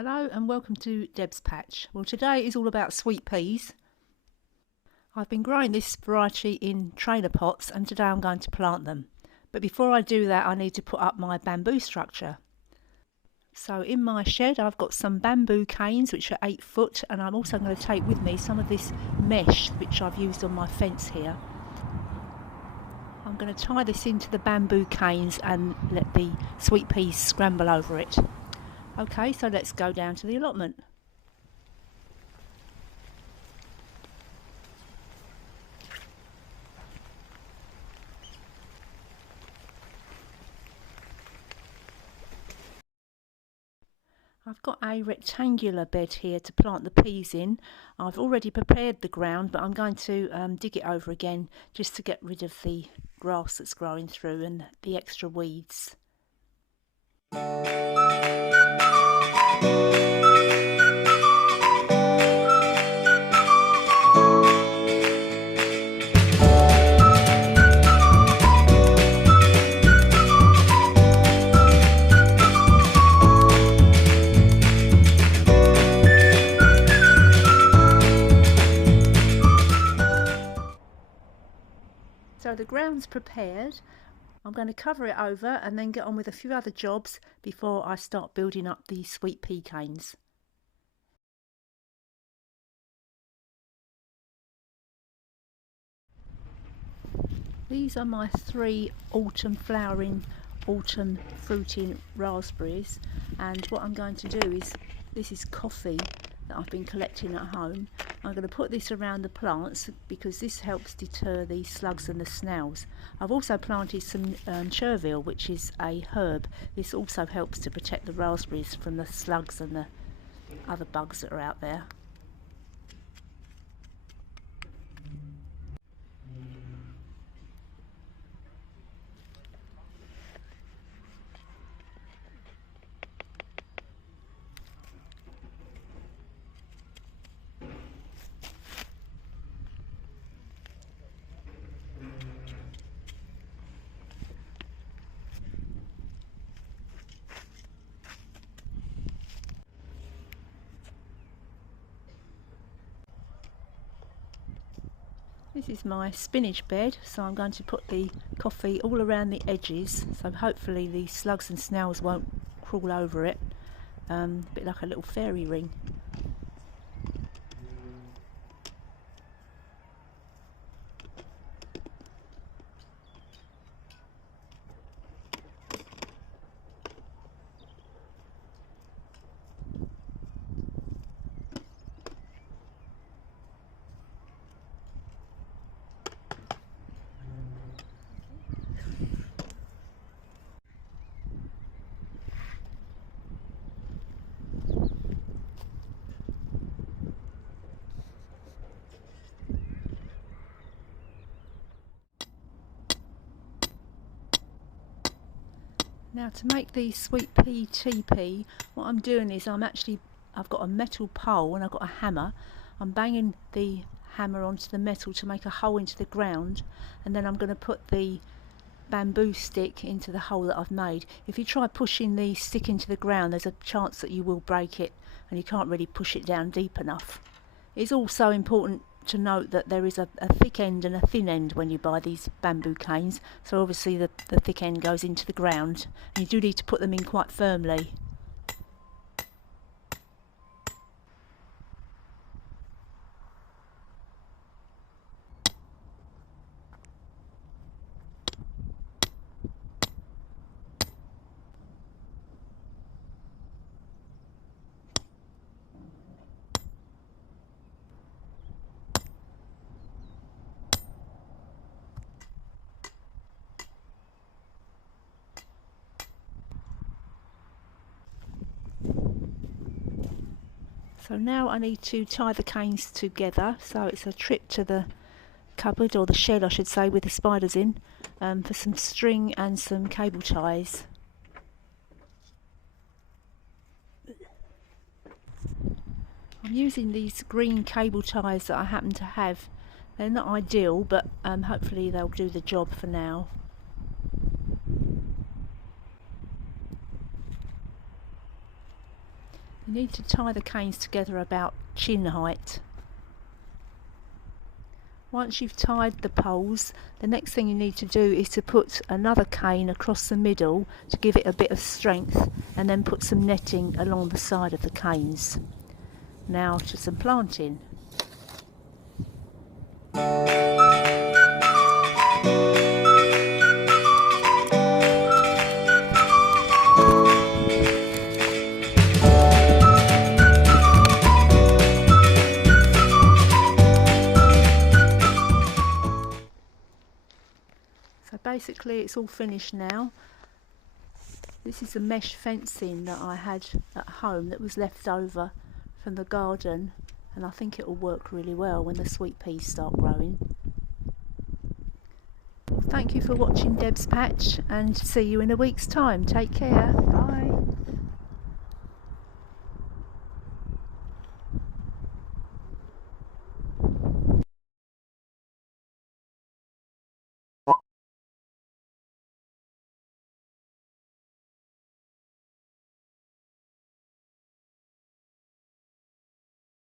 Hello and welcome to Deb's Patch. Well, today is all about sweet peas. I've been growing this variety in trailer pots and today I'm going to plant them. But before I do that I need to put up my bamboo structure. So in my shed I've got some bamboo canes which are 8 foot, and I'm also going to take with me some of this mesh which I've used on my fence here. I'm going to tie this into the bamboo canes and let the sweet peas scramble over it. Okay, so let's go down to the allotment. I've got a rectangular bed here to plant the peas in. I've already prepared the ground, but I'm going to dig it over again just to get rid of the grass that's growing through and the extra weeds. So the ground's prepared. I'm going to cover it over and then get on with a few other jobs before I start building up the sweet pea canes. These are my 3 autumn flowering, autumn fruiting raspberries, and what I'm going to do is, this is coffee that I've been collecting at home. I'm going to put this around the plants because this helps deter the slugs and the snails. I've also planted some chervil, which is a herb. This also helps to protect the raspberries from the slugs and the other bugs that are out there. This is my spinach bed, so I'm going to put the coffee all around the edges, so hopefully the slugs and snails won't crawl over it, a bit like a little fairy ring. Now to make the sweet pea teepee, what I'm doing is I've got a metal pole and I've got a hammer. I'm banging the hammer onto the metal to make a hole into the ground, and then I'm going to put the bamboo stick into the hole that I've made. If you try pushing the stick into the ground, there's a chance that you will break it and you can't really push it down deep enough. It's also important to note that there is a thick end and a thin end when you buy these bamboo canes, so obviously the thick end goes into the ground and you do need to put them in quite firmly. So now I need to tie the canes together, so it's a trip to the cupboard, or the shed I should say, with the spiders in, for some string and some cable ties. I'm using these green cable ties that I happen to have. They're not ideal, but hopefully they'll do the job for now. You need to tie the canes together about chin height. Once you've tied the poles, the next thing you need to do is to put another cane across the middle to give it a bit of strength, and then put some netting along the side of the canes. Now to some planting. So basically it's all finished now. This is the mesh fencing that I had at home that was left over from the garden, and I think it will work really well when the sweet peas start growing. Thank you for watching Deb's Patch, and see you in a week's time. Take care.